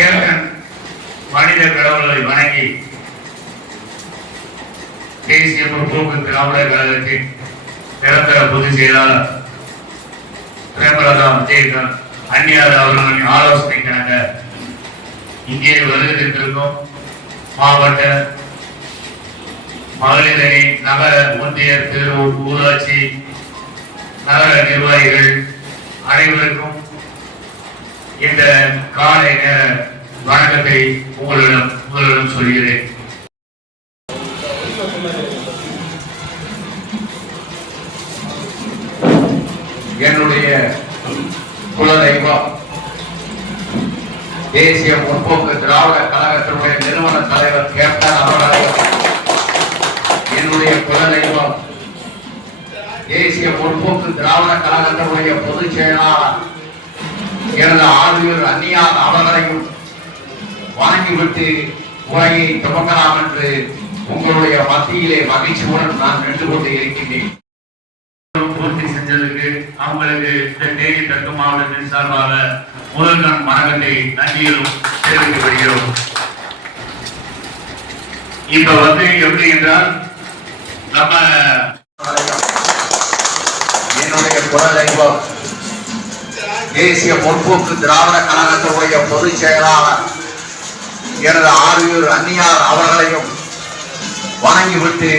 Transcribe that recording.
Captain மனித கடவுளை வணங்கி தேசிய முற்போக்கு திராவிடர் கழகத்தின் நிரந்தர பொதுச் செயலாளர் பிரேமலதா விஜயகாந்த் அந்நியார் அவர்களின் ஆலோசனைக்காக இங்கே வருகின்றிருக்கும் மாவட்ட மகளிரணி நகர ஒன்றிய பேரூர் ஊராட்சி நகர நிர்வாகிகள் அனைவருக்கும் இந்த காலை நேர வணக்கத்தை உங்களிடம் சொல்கிறேன். என்னுடைய குலதெய்வம் தேசிய முற்போக்கு திராவிட கழகத்தினுடைய நிறுவன தலைவர் கேப்டன் அவர்களையும், என்னுடைய குலதெய்வம் தேசிய முற்போக்கு திராவிட கழகத்தினுடைய பொதுச் செயலாளர் எனது ஆளுநர் அந்நியார் அவர்களையும் வணங்கிவிட்டு உரையை துவக்கலாம் என்று உங்களுடைய மத்தியிலே மகிழ்ச்சியுடன் நான் நின்று கொண்டு இருக்கின்றேன். பூர்த்தி செஞ்சதுக்கு அவங்களுக்கு தேனி தெற்கு மாவட்டத்தின் சார்பாக முதல் நான் வணக்கத்தை நன்றியிலும் தெரிவித்து வருகிறோம். இப்ப எப்படி என்றால் நம்ம என்னுடைய குலதெய்வம் தேசிய முற்போக்கு திராவிட கழகத்தினுடைய பொதுச் செயலாளர் எனது ஆளுநர் அந்நியார் அவர்களையும் வணங்கிவிட்டு